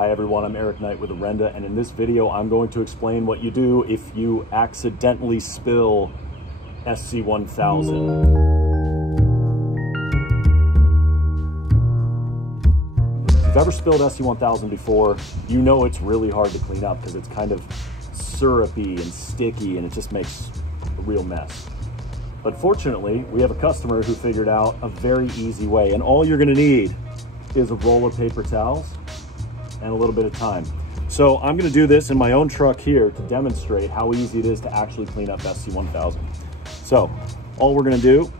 Hi everyone, I'm Eric Knight with Orenda, and in this video I'm going to explain what you do if you accidentally spill SC-1000. If you've ever spilled SC-1000 before, you know it's really hard to clean up because it's kind of syrupy and sticky and it just makes a real mess. But fortunately, we have a customer who figured out a very easy way, and all you're gonna need is a roll of paper towels and a little bit of time. So I'm gonna do this in my own truck here to demonstrate how easy it is to actually clean up SC-1000. So all we're gonna do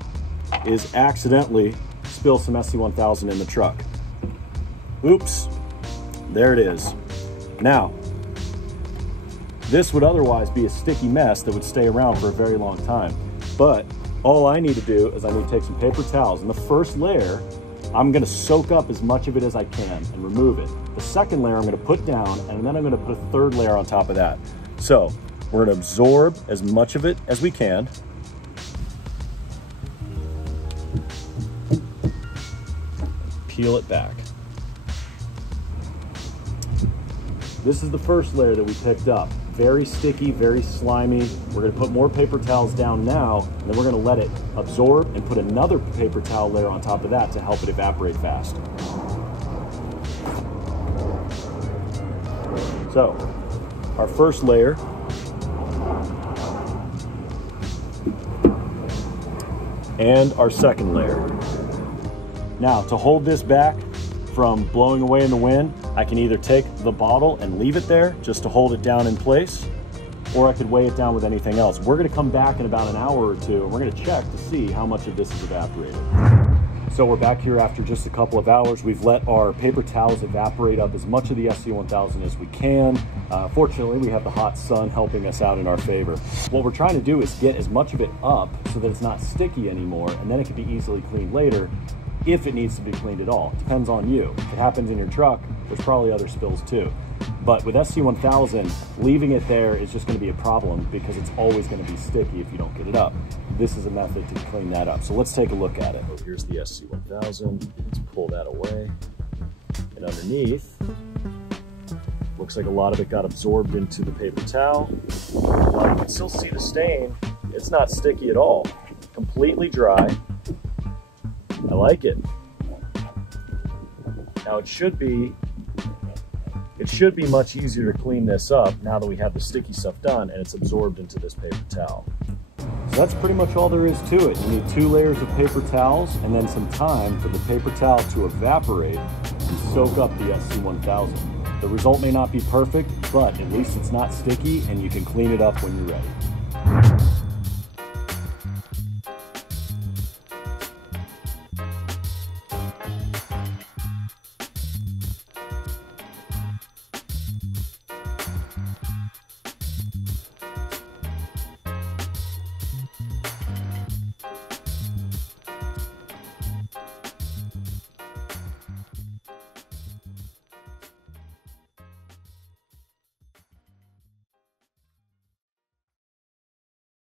is accidentally spill some SC-1000 in the truck. Oops, there it is. Now, this would otherwise be a sticky mess that would stay around for a very long time. But all I need to do is I need to take some paper towels, and the first layer, I'm gonna soak up as much of it as I can and remove it. The second layer I'm gonna put down, and then I'm gonna put a third layer on top of that. So we're gonna absorb as much of it as we can. Peel it back. This is the first layer that we picked up. Very sticky, very slimy. We're gonna put more paper towels down now, and then we're gonna let it absorb and put another paper towel layer on top of that to help it evaporate fast. So, our first layer. And our second layer. Now, to hold this back from blowing away in the wind, I can either take the bottle and leave it there just to hold it down in place, or I could weigh it down with anything else. We're gonna come back in about an hour or two, and we're gonna check to see how much of this is evaporated. So we're back here after just a couple of hours. We've let our paper towels evaporate up as much of the SC-1000 as we can. Fortunately, we have the hot sun helping us out in our favor. What we're trying to do is get as much of it up so that it's not sticky anymore, and then it can be easily cleaned later if it needs to be cleaned at all. It depends on you. If it happens in your truck, there's probably other spills too. But with SC-1000, leaving it there is just gonna be a problem because it's always gonna be sticky if you don't get it up. This is a method to clean that up. So let's take a look at it. Oh, here's the SC-1000. Let's pull that away. And underneath, looks like a lot of it got absorbed into the paper towel. While you can still see the stain, it's not sticky at all. Completely dry. I like it. Now it should be much easier to clean this up now that we have the sticky stuff done and it's absorbed into this paper towel. So that's pretty much all there is to it. You need 2 layers of paper towels and then some time for the paper towel to evaporate and soak up the SC-1000. The result may not be perfect, but at least it's not sticky and you can clean it up when you're ready.